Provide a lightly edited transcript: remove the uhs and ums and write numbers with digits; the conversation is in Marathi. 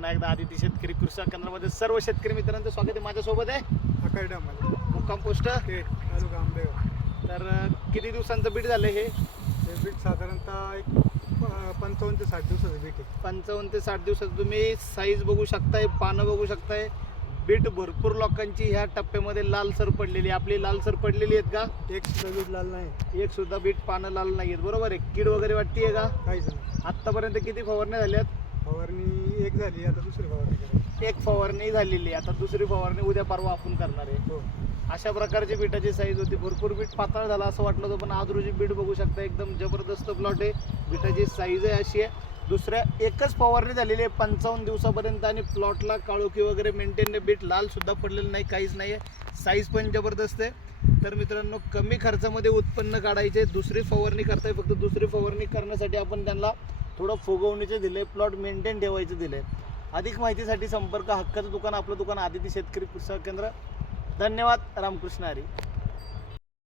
पुन्हा एकदा आदिती शेतकरी कृषी केंद्रामध्ये सर्व शेतकरी मित्रांचं स्वागत आहे. माझ्यासोबत आहे आकारड्यामध्ये मुक्काम पोस्ट केट तालुका आंबेगाव. तर किती दिवसांचं बीट झालं हे? हे बीट साधारणतः एक 55 ते 60 दिवसाचं बीट आहे. 55 ते 60 दिवसात तुम्ही साईज बघू शकताय, पानं बघू शकताय. बीट भरपूर लोकांची ह्या टप्प्यामध्ये लालसर पडलेली, आपली लालसर पडलेली आहेत का? एक सुद्धा बीट लाल नाही, एक सुद्धा बीट पानं लाल नाही आहेत, बरोबर आहे. कीड वगैरे वाटतीये का? काहीच नाही. आत्तापर्यंत किती फवारण्या झाल्यात? फवारणी एक झाली, आता दुसरी फवारणी करायची. एक फवारणी झालेली, आता दुसरी फवारणी उद्या परवा आपण करणार आहे. हो, अशा प्रकारची बीटाची साईज होती. भरपूर बीट पातळ झाला असं वाटलं होतं, पण आज रोजी बीट बघू शकता एकदम जबरदस्त प्लॉट आहे. बीटाची साईज आहे अशी आहे. दुसऱ्या एकच फवारणी झालेली आहे 55 दिवसापर्यंत आणि प्लॉटला काळोखी वगैरे मेंटेन, बीट लाल सुद्धा पडलेलं नाही, काहीच नाही आहे. साईज पण जबरदस्त आहे. तर मित्रांनो, कमी खर्चामध्ये उत्पन्न काढायचे. दुसरी फवारणी करताय, फक्त दुसरी फवारणी करण्यासाठी आपण त्यांना थोडं फुगवणीचे दिले, प्लॉट मेंटेन ठेवायचे दिले. अधिक माहितीसाठी संपर्क हक्काचं दुकान, आपलं दुकान आदिती शेतकरी कृषी केंद्र. धन्यवाद. रामकृष्ण हरी.